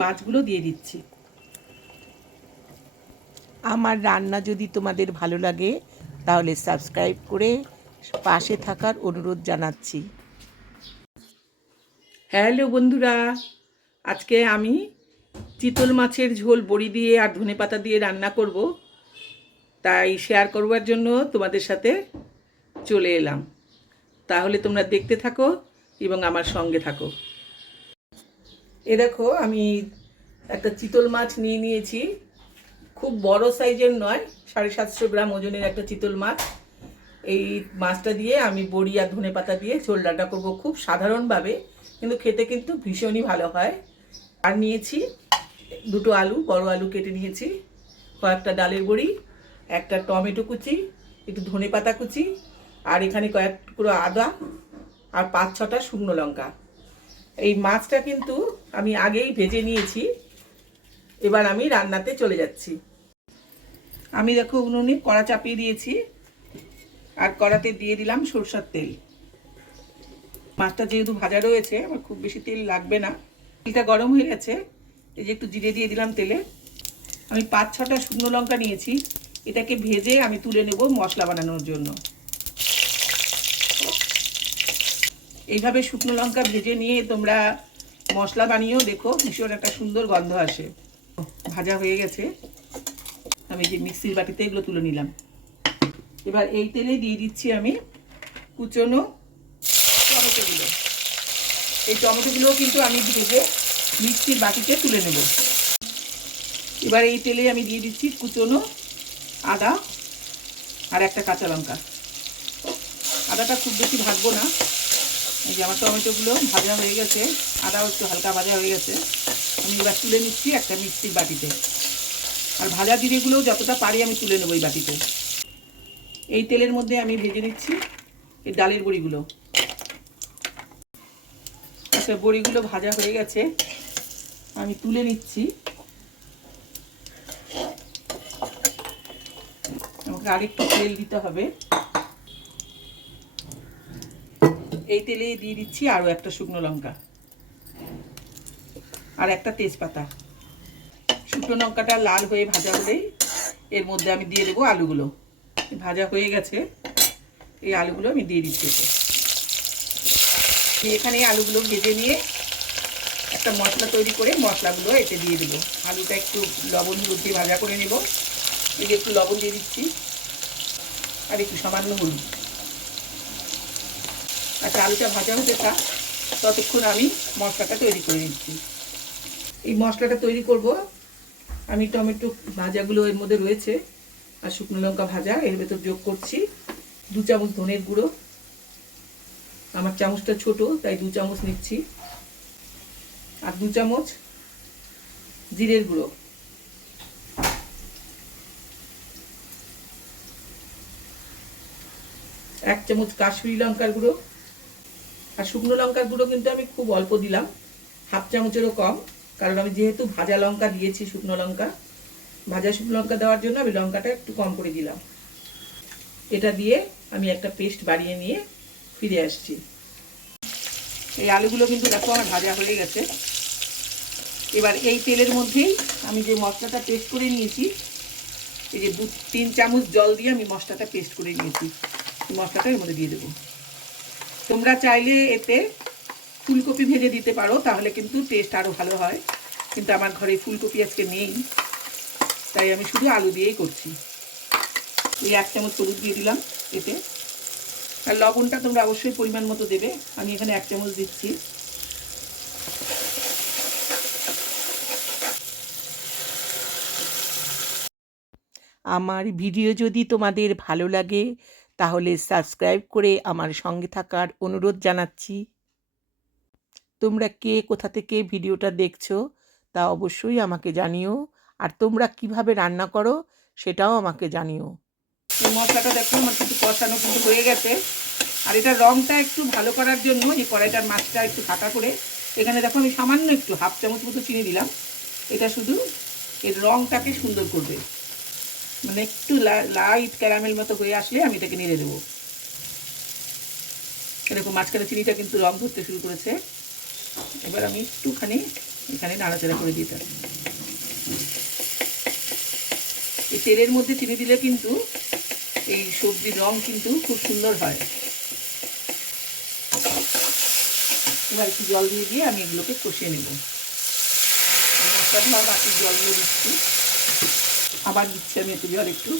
মাছগুলো দিয়ে দিচ্ছি। আমার রান্না যদি তোমাদের ভালো লাগে তাহলে সাবস্ক্রাইব করে পাশে থাকার অনুরোধ জানাচ্ছি। হ্যালো বন্ধুরা আজকে আমি চিতল মাছের ঝোল বড়ি দিয়ে আর ধনেপাতা দিয়ে রান্না করব। তাই শেয়ার করবার জন্য তোমাদের সাথে চলে এলাম। তাহলে তোমরা দেখতে থাকো এবং আমার সঙ্গে থাকো। এ দেখো, আমি একটা চিতল মাছ নিয়ে নিয়েছি। খুব বড় সাইজের নয়, সাড়ে সাতশো গ্রাম ওজনের একটা চিতল মাছ। এই মাছটা দিয়ে আমি বড়ি আর ধনে পাতা দিয়ে ঝোল রান্না করব খুব সাধারণভাবে, কিন্তু খেতে কিন্তু ভীষণই ভালো হয়। আর নিয়েছি দুটো আলু, বড় আলু কেটে নিয়েছি, কয়েকটা ডালের বড়ি, একটা টমেটো কুচি, একটু ধনে পাতা কুচি, আর এখানে কয়েক টুকরো আদা, আর পাঁচ ছটা শুকনো লঙ্কা। এই মাছটা কিন্তু আমি আগেই ভেজে নিয়েছি। এবার আমি রান্নাতে চলে যাচ্ছি। আমি দেখো উনুনে কড়া চাপিয়ে দিয়েছি। আর কড়াতে দিয়ে দিলাম সরষার তেল। মাছটা যেহেতু ভাজা রয়েছে, আমার খুব বেশি তেল লাগবে না। তেলটা গরম হয়ে গেছে। এই যে একটু জিরে দিয়ে দিলাম তেলে। আমি পাঁচ ছটা শুকনো লঙ্কা নিয়েছি। এটাকে ভেজে আমি তুলে নেব মশলা বানানোর জন্য। এইভাবে শুকনো লঙ্কা ভেজে নিয়ে তোমরা মশলা বানিয়েও দেখো, ভীষণ একটা সুন্দর গন্ধ আসে। ভাজা হয়ে গেছে। আমি যে মিক্সির বাটিতে এগুলো তুলে নিলাম। এবার এই তেলে দিয়ে দিচ্ছি আমি কুচনো টমেটোগুলো। এই টমেটোগুলোও কিন্তু আমি ভেজে মিক্সির বাটিতে তুলে নেব। এবার এই তেলে আমি দিয়ে দিচ্ছি কুচনো আদা আর একটা কাঁচা লঙ্কা। আদাটা খুব বেশি ভাজবো না। এই যে আমার টমেটোগুলো ভাজা হয়ে গেছে, আদাও একটু হালকা ভাজা হয়ে গেছে। আমি এবার তুলে নিচ্ছি একটা মিক্সির বাটিতে। আর ভাজা জিরেগুলো যতটা পারি আমি তুলে নেব এই বাটিতে। এই তেলের মধ্যে আমি ভেজে নিচ্ছি এই ডালের বড়িগুলো। আচ্ছা বড়িগুলো ভাজা হয়ে গেছে। আমি তুলে নিচ্ছি। আমাকে আরেকটু তেল দিতে হবে। এই তেলে দিয়ে দিচ্ছি আরও একটা শুকনো লঙ্কা। আর একটা তেজপাতা। শুকনো লঙ্কাটা লাল হয়ে ভাজা হলেই এর মধ্যে আমি দিয়ে দেবো আলুগুলো। ভাজা হয়ে গেছে। এই আলুগুলো আমি দিয়ে দিচ্ছি এখানে আলুগুলো ভেজে নিয়ে একটা মশলা তৈরি করে মশলাগুলো এতে দিয়ে দেবো। আলুটা একটু লবণ হলুদ দিয়ে ভাজা করে নেব। এই একটু লবণ দিয়ে দিচ্ছি। আর একটু সামান্য হলুদ। আচ্ছা আলুটা ভাজা হতে থাক ততক্ষণ আমি মশলাটা তৈরি করে নিচ্ছি। এই মশলাটা তৈরি করব। আমি টমেটো ভাজাগুলো এর মধ্যে রয়েছে, আর শুকনো লঙ্কা ভাজা, এর ভেতর যোগ করছি দু চামচ ধনের গুঁড়ো। আমার চামচটা ছোট, তাই দু চামচ নিচ্ছি। আর দু চামচ জিরের গুঁড়ো। এক চামচ কাশ্মীরি লঙ্কার গুঁড়ো। আর শুকনো লঙ্কার গুঁড়ো কিন্তু আমি খুব অল্প দিলাম, হাফ চামচেরও কম, কারণ আমি যেহেতু ভাজা লঙ্কা দিয়েছি শুকনো লঙ্কা, ভাজা শুকনো লঙ্কা দেওয়ার জন্য আমি লঙ্কাটা একটু কম করে দিলাম। এটা দিয়ে আমি একটা পেস্ট বাড়িয়ে নিয়ে ফিরে আসছি। এই আলুগুলো কিন্তু দেখো আমার ভাজা হয়ে গেছে। এবার এই তেলের মধ্যেই আমি যে মশলাটা পেস্ট করে নিয়েছি, এই যে দু তিন চামচ জল দিয়ে আমি মশলাটা পেস্ট করে নিয়েছি মশলাটা এর মধ্যে দিয়ে দেবো। তোমরা চাইলে এতে ফুলকপি ভেজে দিতে পারো, তাহলে কিন্তু টেস্ট আরও ভালো হয়। কিন্তু আমার ঘরে ফুলকপি আজকে নেই, তাই আমি শুধু আলু দিয়েই করছি। এই এক চামচ হলুদ দিয়ে দিলাম এতে। আর লবণটা তোমরা অবশ্যই পরিমাণ মতো দেবে। আমি এখানে এক চামচ দিচ্ছি। আমার ভিডিও যদি তোমাদের ভালো লাগে তাহলে সাবস্ক্রাইব করে আমার সঙ্গে থাকার অনুরোধ জানাচ্ছি। তোমরা কে, কোথা থেকে ভিডিওটা দেখছ তা অবশ্যই আমাকে জানিও। আর তোমরা কীভাবে রান্না করো সেটাও আমাকে জানিও। মশলাটা দেখো, আমার কিন্তু কষানো কিন্তু হয়ে গেছে। আর এটা রঙটা একটু ভালো করার জন্য, এই কড়াইটার মাছটা একটু ফাঁকা করে, এখানে দেখো আমি সামান্য একটু হাফ চামচ মতো চিনি দিলাম। এটা শুধু এর রঙটাকে সুন্দর করবে। মানে একটু লাইট ক্যারামেল মতো হয়ে আসলে আমি এটাকে নেড়ে দেবো। এরকম মাঝখানে চিনিটা কিন্তু রং ধরতে শুরু করেছে। এবার আমি একটুখানি এখানে নাড়াচাড়া করে দিতাম এই তেলের মধ্যে চিনি দিলে কিন্তু এই সবজির রং কিন্তু খুব সুন্দর হয়। এবার একটু জল দিয়ে দিয়ে আমি এগুলোকে কষিয়ে নেব। মশলা ধোয়া বাকি জলগুলো দিচ্ছি। আবার দিচ্ছি, আমি একটু জল একটু।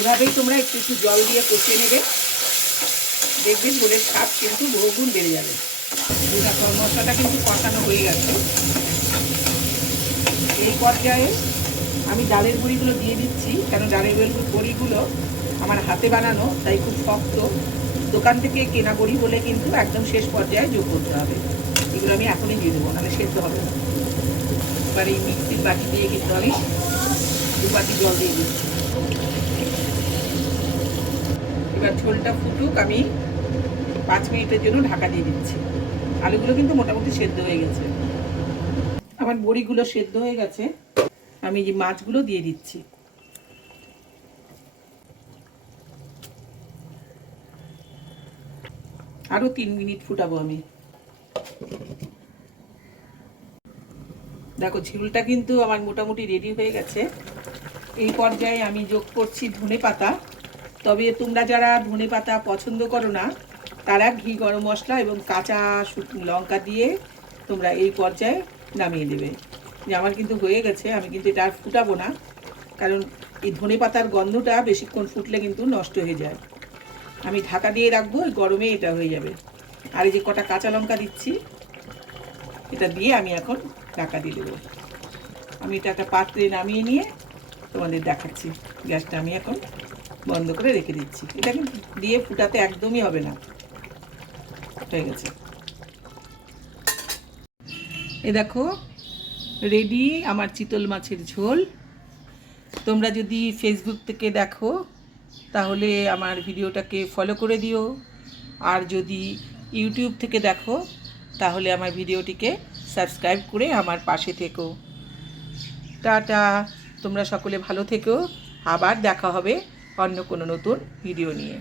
এভাবেই তোমরা একটু একটু জল দিয়ে কষিয়ে নেবে। দেখবে ঝোলের স্বাদ কিন্তু বহুগুণ বেড়ে যাবে। দেখো মশলাটা কিন্তু কষানো হয়ে গেছে। এই পর্যায়ে আমি ডালের বড়িগুলো দিয়ে দিচ্ছি, কেন ডালের বড়িগুলো আমার হাতে বানানো, তাই খুব শক্ত। দোকান থেকে কেনা বড়ি বলে কিন্তু একদম শেষ পর্যায়ে যোগ করতে হবে। এগুলো আমি এখনই দিয়ে দেবো, নাহলে সেদ্ধ হবে না। এবার এই মিক্সির বাটি দিয়ে কিন্তু আমি দু বাটি জল দিয়ে দিচ্ছি। এবার ঝোলটা ফুটুক, আমি পাঁচ মিনিটের জন্য ঢাকা দিয়ে দিচ্ছি। আলুগুলো কিন্তু মোটামুটি সেদ্ধ হয়ে গেছে। আমার বড়িগুলো সেদ্ধ হয়ে গেছে। আমি যে মাছগুলো দিয়ে দিচ্ছি। আরও তিন মিনিট ফুটাবো আমি। দেখো, ঝিলটা কিন্তু আমার মোটামুটি রেডি হয়ে গেছে। এই পর্যায়ে আমি যোগ করছি ধনে পাতা। তবে তোমরা যারা ধনে পাতা পছন্দ করো না, তারা ঘি, গরম মশলা এবং কাঁচা লঙ্কা দিয়ে তোমরা এই পর্যায়ে নামিয়ে দেবে যে আমার কিন্তু হয়ে গেছে, আমি কিন্তু এটা আর ফুটাবো না। কারণ এই ধনে পাতার গন্ধটা বেশিক্ষণ ফুটলে কিন্তু নষ্ট হয়ে যায়। আমি ঢাকা দিয়ে রাখব, ওই গরমে এটা হয়ে যাবে। আর এই যে কটা কাঁচা লঙ্কা দিচ্ছি, এটা দিয়ে আমি এখন ঢাকা দিয়ে দেবো। আমি এটা একটা পাত্রে নামিয়ে নিয়ে তোমাদের দেখাচ্ছি। গ্যাসটা আমি এখন বন্ধ করে রেখে দিচ্ছি। এটা কিন্তু দিয়ে ফুটাতে একদমই হবে না। হয়ে গেছে। এ দেখো রেডি আমার চিতল মাছের ঝোল। তোমরা যদি ফেসবুক থেকে দেখো, তাহলে আমার ভিডিওটাকে ফলো করে দিও। আর যদি ইউটিউব থেকে দেখো, তাহলে আমার ভিডিওটিকে সাবস্ক্রাইব করে আমার পাশে থেকো। টাটা, তোমরা সকলে ভালো থেকো। আবার দেখা হবে অন্য কোনো নতুন ভিডিও নিয়ে।